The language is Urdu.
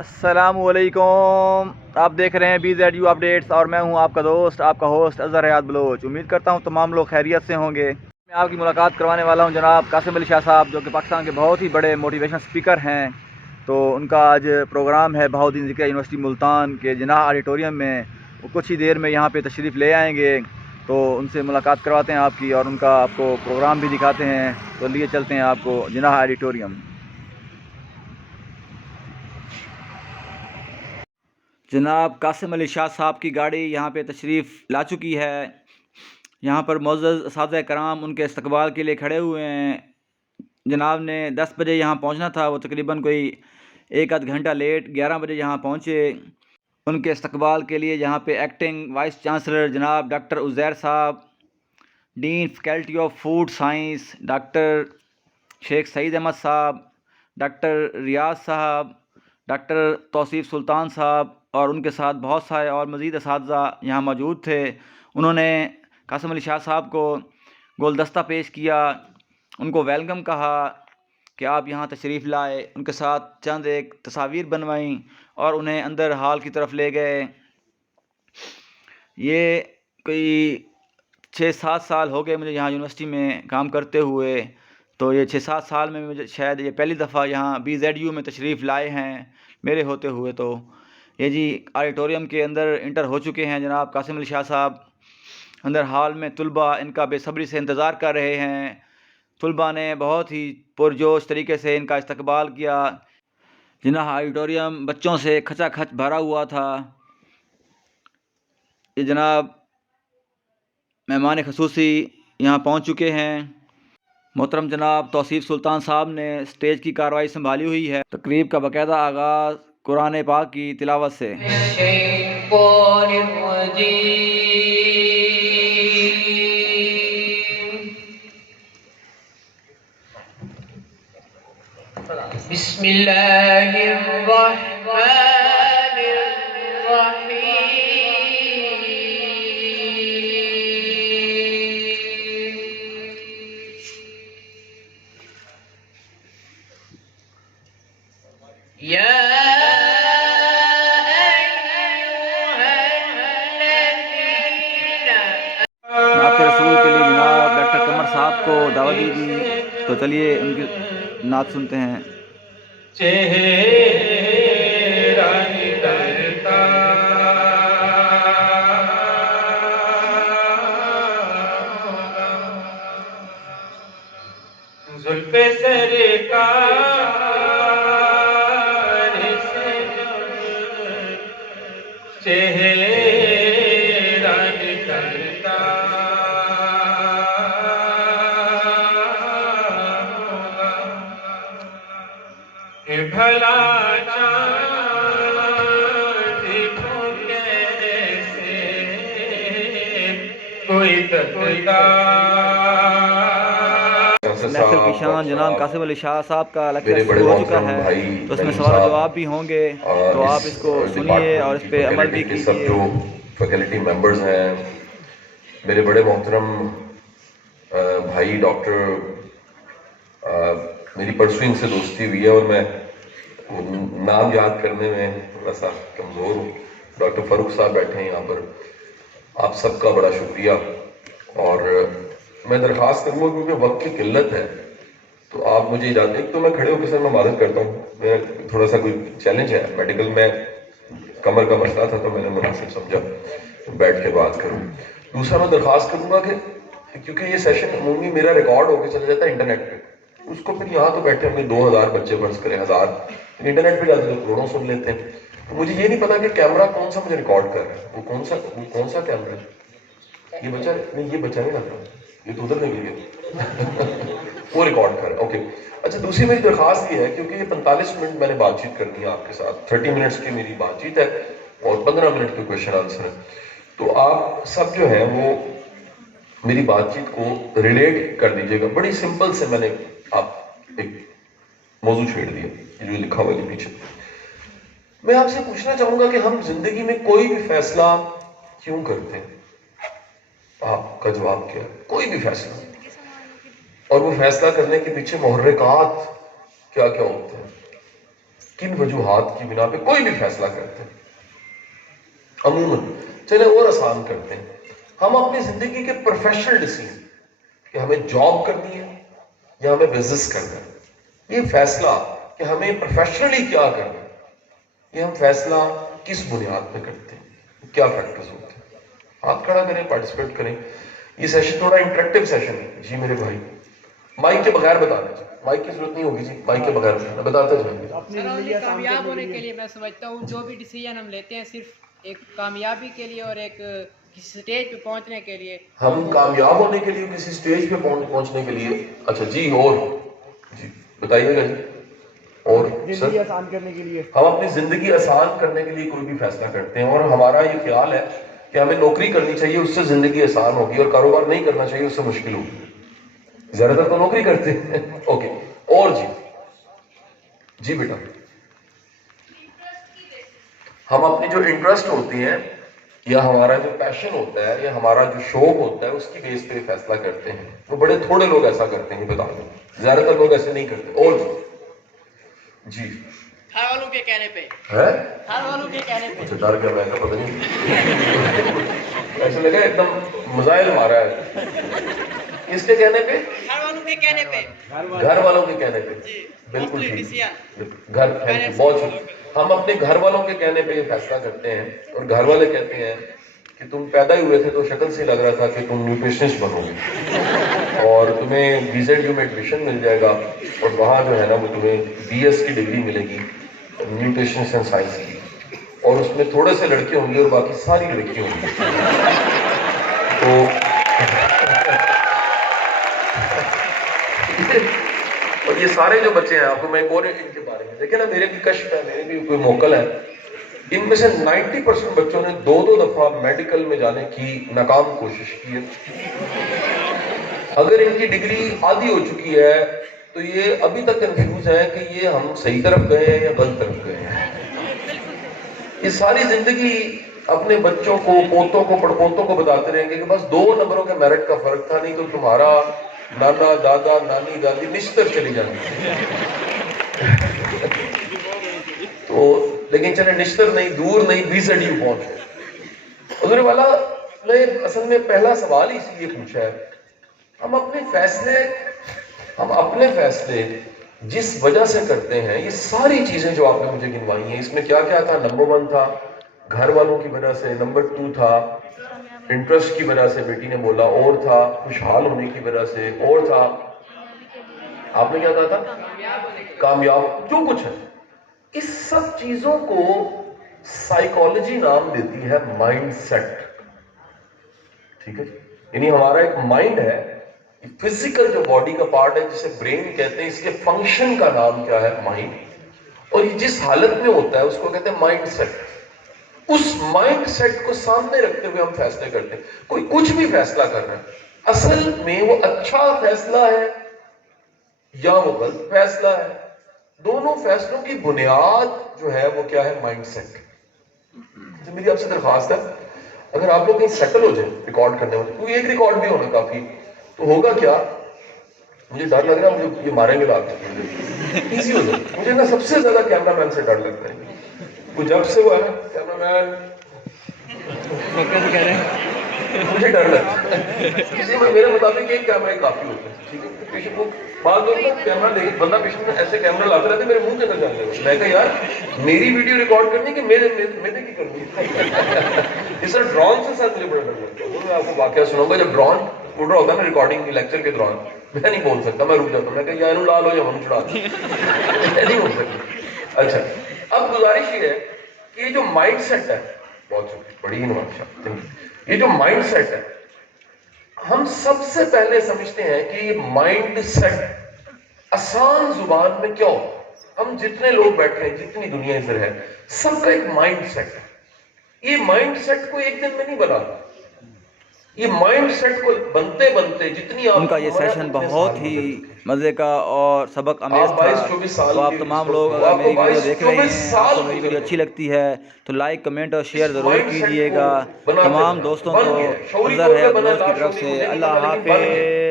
السلام علیکم، آپ دیکھ رہے ہیں BZU اپڈیٹس اور میں ہوں آپ کا دوست، آپ کا ہوسٹ اظہر حیات بلوچ۔ امید کرتا ہوں تمام لوگ خیریت سے ہوں گے۔ میں آپ کی ملاقات کروانے والا ہوں جناب قاسم علی شاہ صاحب، جو کہ پاکستان کے بہت ہی بڑے موٹیویشن سپیکر ہیں۔ تو ان کا آج پروگرام ہے بہاؤالدین ذکریہ یونیورسٹی ملتان کے جناح آڈیٹوریم میں۔ وہ کچھ ہی دیر میں یہاں پہ تشریف لے آئیں گے، تو ان سے ملاقات کرواتے ہیں آپ کی، اور ان کا آپ کو پروگرام بھی دکھاتے ہیں۔ تو لیے چلتے ہیں آپ کو جناح آڈیٹوریم۔ جناب قاسم علی شاہ صاحب کی گاڑی یہاں پہ تشریف لا چکی ہے۔ یہاں پر معزز اساتذہ کرام ان کے استقبال کے لیے کھڑے ہوئے ہیں۔ جناب نے 10 بجے یہاں پہنچنا تھا، وہ تقریباً کوئی ایک آدھ گھنٹہ لیٹ 11 بجے یہاں پہنچے۔ ان کے استقبال کے لیے یہاں پہ ایکٹنگ وائس چانسلر جناب ڈاکٹر عزیر صاحب، dean faculty of food science doctor Sheikh Saeed Ahmad صاحب، ڈاکٹر ریاض صاحب، ڈاکٹر توصیف سلطان صاحب، اور ان کے ساتھ بہت سارے اور مزید اساتذہ یہاں موجود تھے۔ انہوں نے قاسم علی شاہ صاحب کو گلدستہ پیش کیا، ان کو ویلکم کہا کہ آپ یہاں تشریف لائے، ان کے ساتھ چند ایک تصاویر بنوائیں اور انہیں اندر ہال کی طرف لے گئے۔ یہ کوئی 6-7 سال ہو گئے مجھے یہاں یونیورسٹی میں کام کرتے ہوئے، تو یہ 6-7 سال میں مجھے شاید یہ پہلی دفعہ یہاں BZU میں تشریف لائے ہیں میرے ہوتے ہوئے۔ تو یہ جی آڈیٹوریم کے اندر انٹر ہو چکے ہیں جناب قاسم علی شاہ صاحب۔ اندر ہال میں طلباء ان کا بے صبری سے انتظار کر رہے ہیں۔ طلباء نے بہت ہی پرجوش طریقے سے ان کا استقبال کیا۔ جناح آڈیٹوریم بچوں سے کھچا کھچ بھرا ہوا تھا۔ یہ جناب مہمان خصوصی یہاں پہنچ چکے ہیں۔ محترم جناب توصیف سلطان صاحب نے اسٹیج کی کارروائی سنبھالی ہوئی ہے۔ تقریب کا باقاعدہ آغاز قرآن پاک کی تلاوت سے۔ بسم اللہ الرحمن الرحیم۔ یا نعت رسول کے لیے جناب ڈاکٹر قمر صاحب کو دعوت دی گئی، تو چلیے ان کی نعت سنتے ہیں۔ چہرہ نکلتا زلف سرکار سے چہرہ نکلتا بھلا چاند کو کیسے کوئی تکتا۔ محفل کی شان جناب قاسم علی شاہ صاحب کا لیکچر شروع ہو چکا ہے، تو اس میں سوال و جواب بھی ہوں گے، تو آپ اس کو سنیے اور اس پہ عمل بھی کیجیے۔ جو فیکلٹی ممبرز ہیں، میرے بڑے محترم بھائی ڈاکٹر، میری پرسوئنگ سے دوستی ہوئی ہے اور میں نام یاد کرنے میں تھوڑا سا کمزور ہوں۔ ڈاکٹر فاروق صاحب بیٹھے ہیں یہاں پر، آپ سب کا بڑا شکریہ۔ اور میں درخواست کروں گا کیونکہ وقت کی قلت ہے تو آپ مجھے اجازت، ایک تو میں کھڑے ہو کے سر میں معذرت کرتا ہوں، میرا تھوڑا سا کوئی چیلنج ہے میڈیکل میں، کمر کا مسئلہ تھا تو میں نے مناسب سمجھا بیٹھ کے بات کروں۔ دوسرا میں درخواست کروں گا کہ کیونکہ یہ سیشن عمومی میرا ریکارڈ ہو کے چلا جاتا ہے انٹرنیٹ پہ، اس کو پھر یہاں تو بیٹھے ہوں گے 2000 بچے فرض کریں 1000، انٹرنیٹ پہ جاتے تو کروڑوں سن لیتے ہیں۔ تو مجھے یہ نہیں پتا کہ کیمرہ کون سا مجھے ریکارڈ کر رہا ہے، وہ کون سا کیمرہ ہے۔ یہ بچہ نہیں، یہ بچہ نہیں لگ رہا، یہ تو ادھر نہیں گیا وہ ریکارڈ کر رہا ہے، اوکے۔ اچھا، دوسری میری درخواست یہ ہے کیونکہ یہ 45 منٹ میں نے بات چیت کرنی ہے آپ کے ساتھ، 30 منٹس کی میری بات چیت ہے اور 15 منٹ کے کویشچن آنسر ہے، تو آپ سب جو ہیں وہ میری بات چیت کو ریلیٹ کر دیجیے گا۔ بڑی سمپل سے میں نے آپ ایک موضوع چھیڑ دیا جو لکھا ہوا ہے پیچھے۔ میں آپ سے پوچھنا چاہوں گا کہ ہم زندگی میں کوئی بھی فیصلہ کیوں کرتے ہیں؟ آپ کا جواب کیا ہے؟ کوئی بھی فیصلہ، اور وہ فیصلہ کرنے کے پیچھے محرکات کیا کیا ہوتے ہیں؟ کن وجوہات کی بنا پہ کوئی بھی فیصلہ کرتے ہیں، عموماً چلے اور آسان کرتے ہیں، ہم اپنی زندگی کے پروفیشنل ڈیسیژن کہ ہمیں جاب کرنی ہے یا ہمیں بزنس کرنا ہے، یہ فیصلہ کہ ہمیں پروفیشنلی کیا کرنا ہے، یہ ہم فیصلہ کس بنیاد پہ کرتے ہیں، کیا فیکٹرز ہوتے ہیں؟ ہاتھ کھڑا کریں، پارٹیسپیٹ کریں. یہ سیشن تھوڑا انٹریکٹیو سیشن ہے. جی میرے بھائی مائک کے بغیر بتانا چاہیے، مائک کی ضرورت نہیں ہوگی جی، مائک کے بغیر بتاتے جائیں گے. کامیاب ہونے کے لیے میں سمجھتا ہوں جو بھی ڈیسیژن ہم لیتے ہیں صرف ایک کامیابی کے لیے اور ایک کسی اسٹیج پہ پہنچنے کے لیے. ہم کامیاب ہونے کے لیے کسی اسٹیج پہ پہنچنے کے لیے. اچھا جی، اور جی بتائیے گا جی. اور زندگی آسان کرنے کے لیے ہم اپنی زندگی آسان کرنے کے لیے کوئی بھی فیصلہ کرتے ہیں اور ہمارا یہ خیال ہے کہ ہمیں نوکری کرنی چاہیے، اس سے زندگی آسان ہوگی، اور کاروبار نہیں کرنا چاہیے، اس سے مشکل ہوگی. زیادہ تر تو نوکری کرتے ہیں. اوکے، اور جی بیٹا ہم اپنی جو انٹرسٹ ہوتی ہیں یا ہمارا جو پیشن ہوتا ہے یا ہمارا جو شوق ہوتا ہے اس کی بیس پہ فیصلہ کرتے ہیں. وہ بڑے تھوڑے لوگ ایسا کرتے ہیں، بتا دوں زیادہ تر لوگ ایسے نہیں کرتے. اور جی گھر والوں کے کہنے پہ ہے گھر والوں کے کہنے پہ اچھا ڈر گیا میں کا پتہ نہیں ایسے لگا ایک دم مزائل مارا ہے. کس کے کہنے پہ؟ گھر والوں کے کہنے پہ گھر والوں کے کہنے پہ. بالکل ٹھیک. گھر بہت ہم اپنے گھر والوں کے کہنے پہ یہ فیصلہ کرتے ہیں اور گھر والے کہتے ہیں کہ تم پیدا ہی ہوئے تھے تو شکل سے لگ رہا تھا کہ تم نیوٹریشنسٹ بنو گے اور تمہیں BZU میں ایڈمیشن مل جائے گا اور وہاں جو ہے نا وہ تمہیں BS کی ڈگری ملے گی نیوٹریشنس اینڈ سائنس کی، اور اس میں تھوڑے سے لڑکے ہوں گے اور باقی ساری لڑکی ہوں گی. تو اور یہ سارے جو بچے ہیں، آپ کو میں ایک اور ان کے بارے میں دیکھیں نا، میرے بھی کشف ہے، میرے بھی کوئی موکل ہے، ان میں سے 90% بچوں نے 2 دفعہ میڈیکل میں جانے کی ناکام کوشش کی ہے. اگر ان کی ڈگری آدھی ہو چکی ہے تو یہ ابھی تک کنفیوز ہیں کہ یہ ہم صحیح طرف گئے ہیں یا غلط طرف گئے ہیں. یہ ساری زندگی اپنے بچوں کو، پوتوں کو، پڑپوتوں کو بتاتے رہیں گے کہ بس 2 نمبروں کے میرٹ کا فرق تھا، نہیں تو تمہارا نانا، دادا، نانی، دادی نشتر چلی جانی. تو لیکن چلے نشتر نہیں، دور نہیں، BZU پہنچے. حضور والا نے اصل میں پہلا سوال اسی لیے پوچھا ہے، ہم اپنے فیصلے جس وجہ سے کرتے ہیں، یہ ساری چیزیں جو آپ نے مجھے گنوائی ہیں، اس میں کیا کیا تھا؟ نمبر 1 تھا گھر والوں کی وجہ سے، نمبر 2 تھا انٹرسٹ کی وجہ سے، بیٹی نے بولا، اور تھا خوشحال ہونے کی وجہ سے، اور تھا آپ نے کیا کہا تھا؟ کامیاب. جو کچھ ہے اس سب چیزوں کو سائیکالوجی نام دیتی ہے مائنڈ سیٹ. ٹھیک ہے، یعنی ہمارا ایک مائنڈ ہے، فزیکل جو باڈی کا پارٹ ہے جسے برین کہتے ہیں، اس کے فنکشن کا نام کیا ہے؟ مائنڈ. اور یہ جس حالت میں ہوتا ہے اس کو کہتے ہیں مائنڈ سیٹ. اس مائنڈ سیٹ کو سامنے رکھتے ہوئے ہم فیصلے کرتے ہیں. کوئی کچھ بھی فیصلہ کر رہا ہے، اصل میں وہ اچھا فیصلہ ہے یا وہ غلط فیصلہ ہے، دونوں فیصلوں کی بنیاد جو ہے وہ کیا ہے؟ Mind set. میری آپ سے درخواست ہے، اگر آپ لوگ کہیں سیٹل ہو جائیں ریکارڈ کرنے والے، کوئی ایک ریکارڈ بھی ہونا کافی، تو ہوگا کیا؟ مجھے ڈر لگ رہا ہے مجھے یہ ماریں گے لا کے ایزی ہو جائے. مجھے نا سب سے زیادہ کیمرہ مین سے ڈر لگتا ہے. وہ جب سے وہ ہے نا کیمرہ مین مجھے ڈر لگتا ہے. اسی میں میرے مطابق ایک کیمرہ کافی ہوتا ہے. ٹھیک ہے، پیچھے کو بعض لوگ نا کیمرہ لے کے بندہ پیچھے میں ایسے کیمرہ لاتے رہتے میرے منہ کے اندر جانے لگے. میں کہا یار میری ویڈیو ریکارڈ کرنی کہ میرے کی کرنی ہے. اس طرح ڈرون سے ساتھ مجھے بڑا ڈر لگتا ہے. میں آپ کو واقعہ سناؤں گا. جب ڈرون اڑ رہا ہوتا ہے نا ریکارڈنگ کے لیکچر کے دوران، میں نہیں بول سکتا، میں رک جاتا ہوں. میں کہا یا انہوں لا لو یا ہم چڑھا دیں. میں نہیں بول سکتا. اچھا، اب گزارش یہ ہے کہ یہ جو مائنڈ سیٹ ہے، بہت شکریہ، بڑی انوویشن، یہ جو مائنڈ سیٹ ہے، ہم سب سے پہلے سمجھتے ہیں کہ یہ مائنڈ سیٹ آسان زبان میں کیا ہوتا ہے؟ ہم جتنے لوگ بیٹھے ہیں، جتنی دنیا ادھر ہے، سب کا ایک مائنڈ سیٹ ہے. یہ مائنڈ سیٹ کو ایک دن میں نہیں بنا. یہ مائنڈ سیٹ کو بنتے جتنی ان کا یہ سیشن بہت ہی مزے کا اور سبق آمیز تھا. تو آپ تمام لوگ اگر میری ویڈیو دیکھ رہے ہیں، آپ کو میری ویڈیو اچھی لگتی ہے تو لائک، کمنٹ اور شیئر ضرور کیجیے گا. تمام دوستوں کو عذر ہے اپنے دوست کی طرف سے. اللہ حافظ.